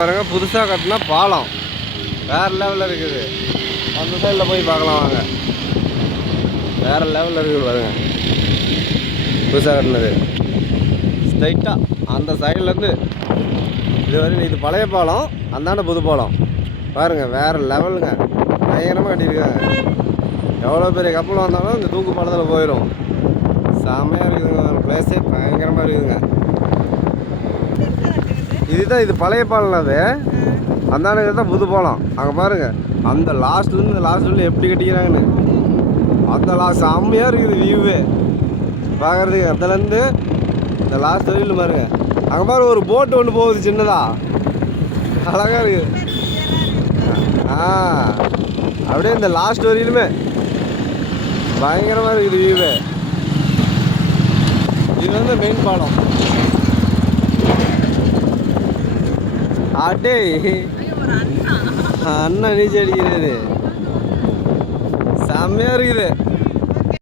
பாருங்க புதுசாக கட்டினா பாலம். வேற லெவலில் இருக்குது. அந்த சைடில் போய் பார்க்கலாம் வாங்க. வேற லெவலில் இருக்குது பாருங்க. புதுசாக கட்டினது. ஸ்ட்ரைட்டாக அந்த சைட்லேருந்து இது வரைக்கும் இது பழைய பாலம் அந்தாண்ட புது பாலம். பாருங்க வேற லெவலுங்க பயங்கரமாக கட்டியிருக்காங்க. எவ்வளோ பெரிய கப்பல் வந்தாலும் இந்த தூக்கு பாலத்தில் போயிடும் செமையாக இருக்குதுங்க பிளேஸே பயங்கரமாக இருக்குதுங்க இதுதான் இது பழைய பாலம் அது. அந்தாண்ட தான் புது பாலம். அங்கே பாருங்க. அந்த லாஸ்ட்லேருந்து இந்த லாஸ்ட்லேருந்து எப்படி கட்டிக்கிறாங்கன்னு. அந்த லாஸ்ட் செம்மையாக இருக்குது வியூவே பார்க்குறதுக்கு அதுலேருந்து இந்த லாஸ்ட் வரையிலும் பாருங்க. அங்கே பாரு ஒரு போட்டு ஒன்று போகுது சின்னதா. அழகாக இருக்குது. ஆ. அப்படியே இந்த லாஸ்ட் வரையிலுமே. பயங்கரமாக இருக்குது வியூவே இது வந்து மெயின் பாலம். அடே அண்ணா நீச்சல் அடிக்கிறாரு செம்மையா இருக்குது